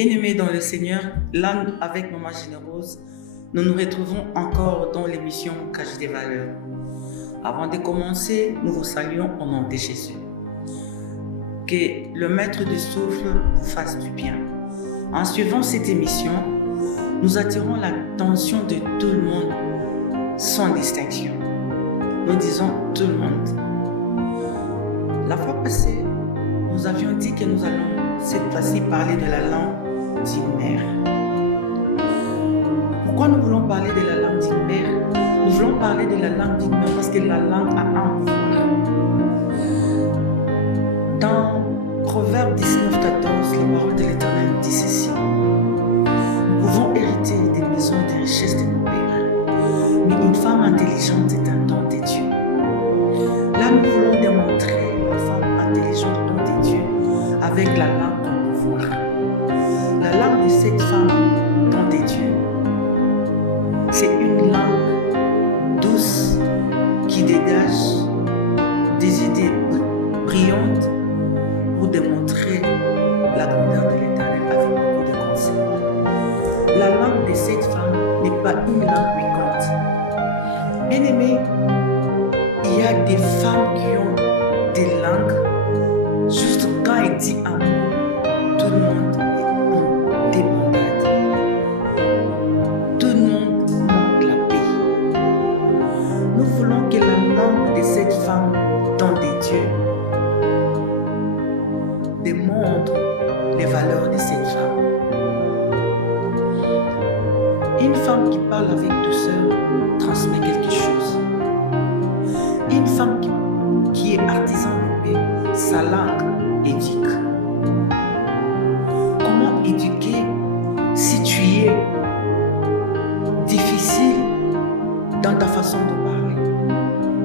Bien-aimés dans le Seigneur, là avec Maman Générose, nous nous retrouvons encore dans l'émission Cache des valeurs. Avant de commencer, nous vous saluons au nom de Jésus. Que le Maître de souffle vous fasse du bien. En suivant cette émission, nous attirons l'attention de tout le monde sans distinction. Nous disons tout le monde. La fois passée, nous avions dit que nous allons cette fois-ci parler de la langue d'une mère. Pourquoi nous voulons parler de la langue d'une mère? Nous voulons parler de la langue d'une mère parce que la langue a un pouvoir. Dans Proverbe 19:14, la parole de l'Éternel dit ceci: nous pouvons hériter des maisons et des richesses de nos pères, mais une femme intelligente est un don de Dieu. Là, nous voulons démontrer la femme intelligente don de Dieu avec la langue comme pouvoir. La langue de cette femme don de Dieu, c'est une langue douce qui dégage des idées brillantes pour démontrer la grandeur de l'Éternel avec beaucoup de conseils. La langue de cette femme n'est pas une langue piquante. Bien aimé, il y a des femmes qui ont des langues, juste quand elle dit un mot, tout le monde est en débandade. Tout le monde manque la paix. Nous voulons que la langue de cette femme dans des dieux démontre les valeurs de cette femme. Une femme qui parle avec douceur transmet quelque chose. Une femme qui est artisan de paix, sa langue éduque. Comment éduquer si tu es difficile dans ta façon de parler?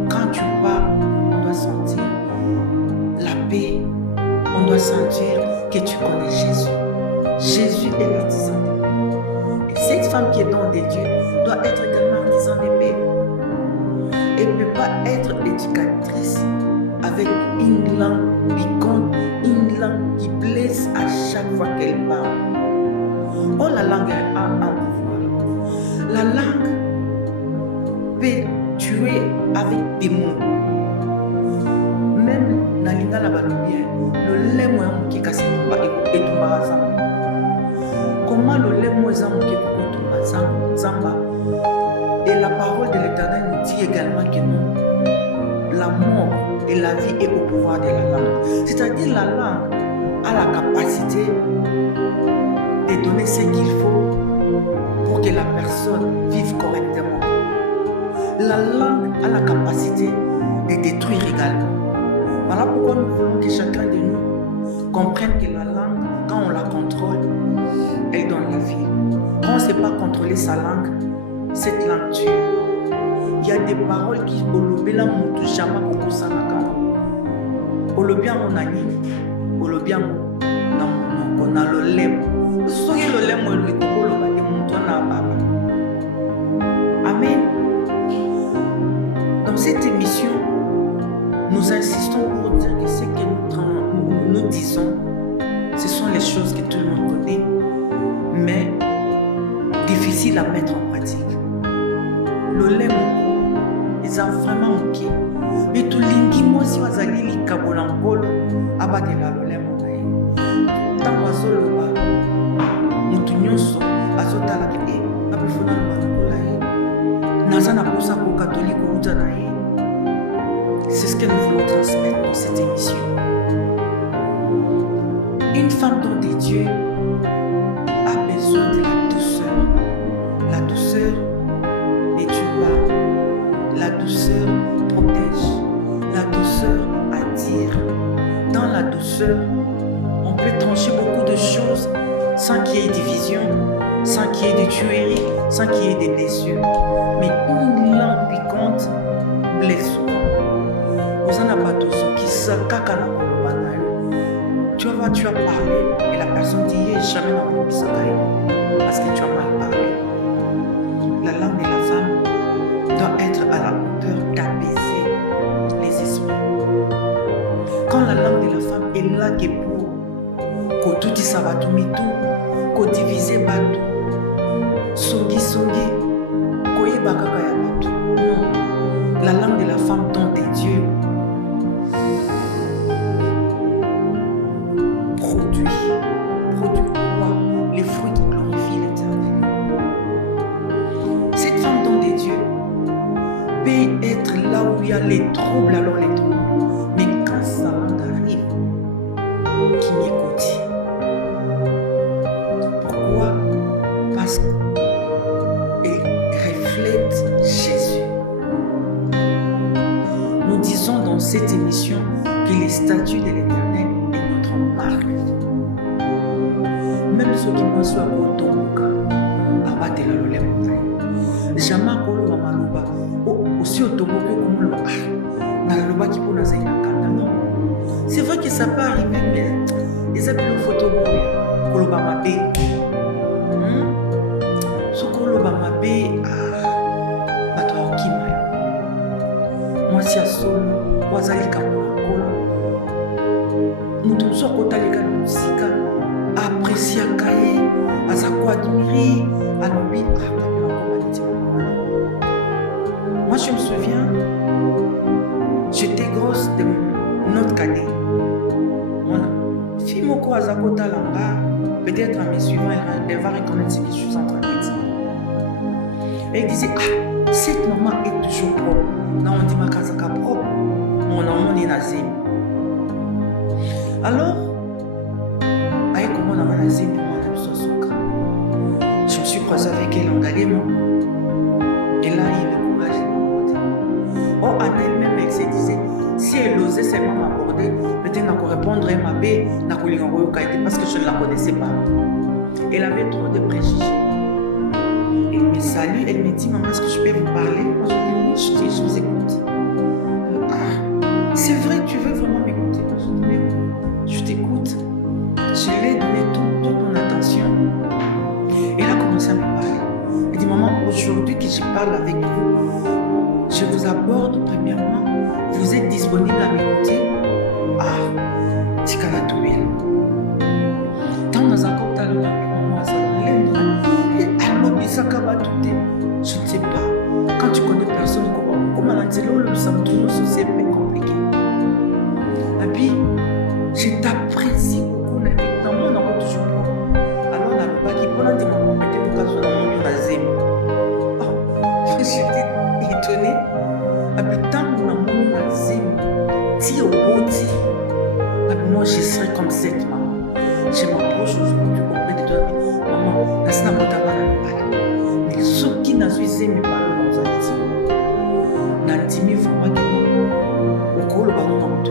Quand tu parles, on doit sentir la paix, on doit sentir que tu connais Jésus. Jésus est l'artisan de paix. Et cette femme qui est dans des dieux doit être également artisan de paix. Elle ne peut pas être éducatrice avec une langue piquante, une langue qui blesse à chaque fois qu'elle parle. Oh, la langue a un pouvoir. La langue peut tuer avec des mots. Même Nalinga la balobie, le lait moyen qui casse et tomba zamba. Comment le lait moyen qui tomba zamba? Et la parole de l'Éternel nous dit également que non, la mort et la vie est au pouvoir de la langue. C'est-à-dire la langue a la capacité de donner ce qu'il faut pour que la personne vive correctement. La langue a la capacité de détruire également. Voilà pourquoi nous voulons que chacun de nous comprenne que la langue, quand on la contrôle, elle donne la vie. Quand on ne sait pas contrôler sa langue, cette langue tue. Il y a des paroles qui olobela mutu jama kokosa nakanga. Olobia monani, olobia na lolemo. Soki lolemo ekokoloba te mutu na baba. Amen. Dans cette émission, nous insistons pour dire que ce que nous disons, ce sont les choses que tout le monde connaît, mais difficiles à mettre en pratique. Le lait moko, ils ont vraiment manqué. Mais tout l'ingi moi si vous allez les kabolankolo, abatela le lait moko. Tant wazolo ba, mutunyoso, azota la ke, abifuna bakola ye. Nazana posa ko catholique ou tanaye. C'est ce que nous voulons transmettre dans cette émission. Une femme dont des dieux a besoin de la douceur. La douceur ne tue pas. La douceur protège. La douceur attire. Dans la douceur, on peut trancher beaucoup de choses sans qu'il y ait division, sans qu'il y ait de tueries, sans qu'il y ait des blessures. Mais une langue piquante blesse souvent. Tu vas voir, tu as parlé et la personne dit jamais dans le parce que tu as mal parlé. La langue de la femme doit être à la hauteur d'apaiser les esprits. Quand la langue de la femme est là que pour que tout ça va tout, Diviser bateau. Songi, koyeba kaka ya bateau. Non. La langue de la femme don de Dieu produit quoi? Les fruits qui glorifient l'Éternel. Cette femme don de Dieu peut être là où il y a les troubles, alors les troubles. Mais quand sa langue arrive, qui m'écoute. Pourquoi? Parce qu'elle reflète Jésus. Nous disons dans cette émission que les statuts de l'Éternel est notre marque. Même ceux qui m'ont soit kotomoka, abatela le lemontagne. Jamais kolo maloba, aussi otomoke comme le na loba qui pour nazaina kanda. Non. C'est vrai que ça peut arriver, mais les appels photo koloba mabe. Ce koloba mabe bato okima. Moi si a solo, wazali kamona kolo. Mutu so kotalika na musika, apprécier kaye, azako admirer, alobi Moi je me souviens, j'étais grosse de notre cadet. Fille moko azako talanga, peut-être à mes suivants, elle va reconnaître ce que je suis en train de dire. Et elle disait, cette maman est toujours propre. Non, on dit ma kazaka propre. Mon nom est nazim. Alors, aïe comment on a nazim, je me suis croisée avec elle en Galéman. Et là, il le courage de m'aborder. Oh, en elle-même, elle se disait, si elle osait seulement m'aborder, peut-être n'a qu'à répondre à ma bé, n'a qu'à lui envoyer au cahier parce que je ne la connaissais pas. Elle avait trop de préjugés. Elle me salue, elle me dit, maman, est-ce que je peux vous parler? Moi, je dis, oui, je vous écoute. C'est vrai, tu veux vraiment m'écouter? Moi, je dis, mais je t'écoute. Je lui ai donné toute mon attention. Elle a commencé à me parler. Elle dit, maman, aujourd'hui que je parle avec vous, je vous aborde premièrement. Vous êtes disponible à m'écouter? Tikala Toubel. Tant dans un compte à l'heure, maman, ça va je ne sais pas. Quand tu connais personne, comment on dit, c'est très compliqué. Et puis, je t'apprécie beaucoup. Dans mon nom, toujours pas. Alors, on a le pas qui prend un moment, mettez le cas sur la main, j'étais étonnée. Et puis, tant que mon nom a zéro, ti au beau ti. Et puis, moi, je serai comme cette maman. Je m'approche aujourd'hui auprès de toi. Maman, laisse-la me mais ceux qui n'ont pas zéro, mais pas n'intime vraiment au col, non,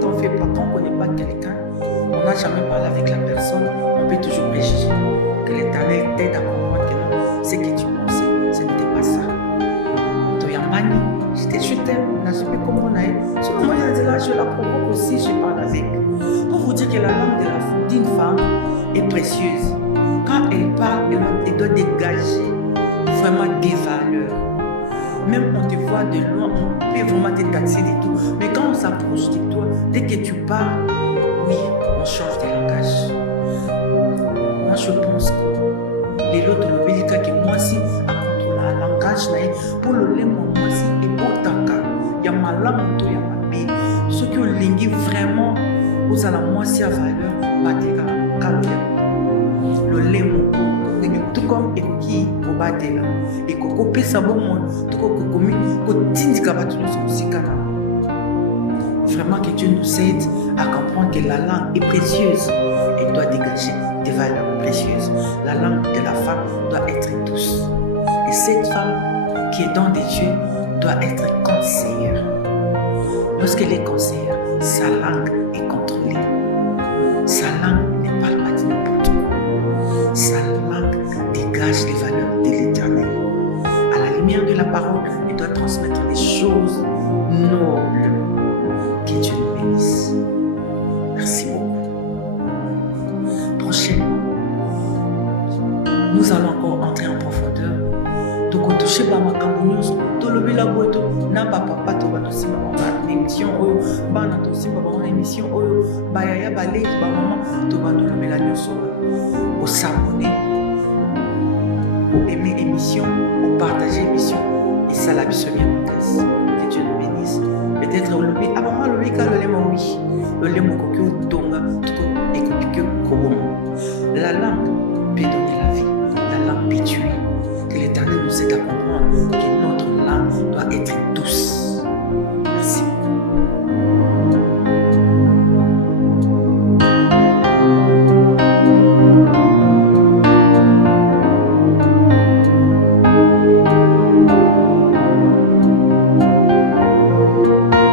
t'en fais pas. Quand on ne connaît pas quelqu'un, on n'a jamais parlé avec la personne, on peut toujours préjuger. Que l'Éternel t'aide à comprendre que non, ce que tu pensais, ce n'était pas ça. Toyamani, je t'aime, n'a jamais comme on a eu. Sur le moyen de là, je la provoque aussi, je parle avec. Pour vous dire que la langue d'une femme est précieuse. Quand elle parle, elle doit dégager vraiment des valeurs. Même on te voit de loin, on peut vraiment te taxer de tout. Mais quand on s'approche de toi, dès que tu parles, oui, on change de langage. Moi, je pense que les lots de l'obélika que moi aussi, à contrôler le langage, pour le lait, moi aussi, et pour taka, il y a ma langue, il y a ma paix. Ceux qui ont lingué vraiment, vous allez moi aussi à valeur, le lait, tout comme qui au batela et koko pesa bon tout comme komi ko tindika batu no sikana. Vraiment que Dieu nous aide à comprendre que la langue est précieuse et doit dégager des valeurs précieuses. La langue de la femme doit être douce. Et cette femme qui est dans des dieux doit être conseillère. Lorsqu'elle est conseillère, sa langue est contrôlée. Sa langue ne parle pas de n'importe quoi. Sa langue dégage les valeurs de l'Éternel. À la lumière de la parole, elle doit transmettre des choses nobles. Que Dieu nous bénisse. Merci beaucoup. Prochainement, nous allons encore entrer en profondeur. Donc, on touche pas ma camouflage, tout le bel aboito, n'a pas papa, tout va tout si maman, mais émission oyo bana tosimba bango na émission oyo bayaya baleki bamama to bandolobela nyonso osabone oaimer émission opartage émission esala biso bien makasi. Que Dieu nous bénisse. Peut-être olobi abama lobika lolemo oui lolemo koki otonga toko ekoki koboma la langue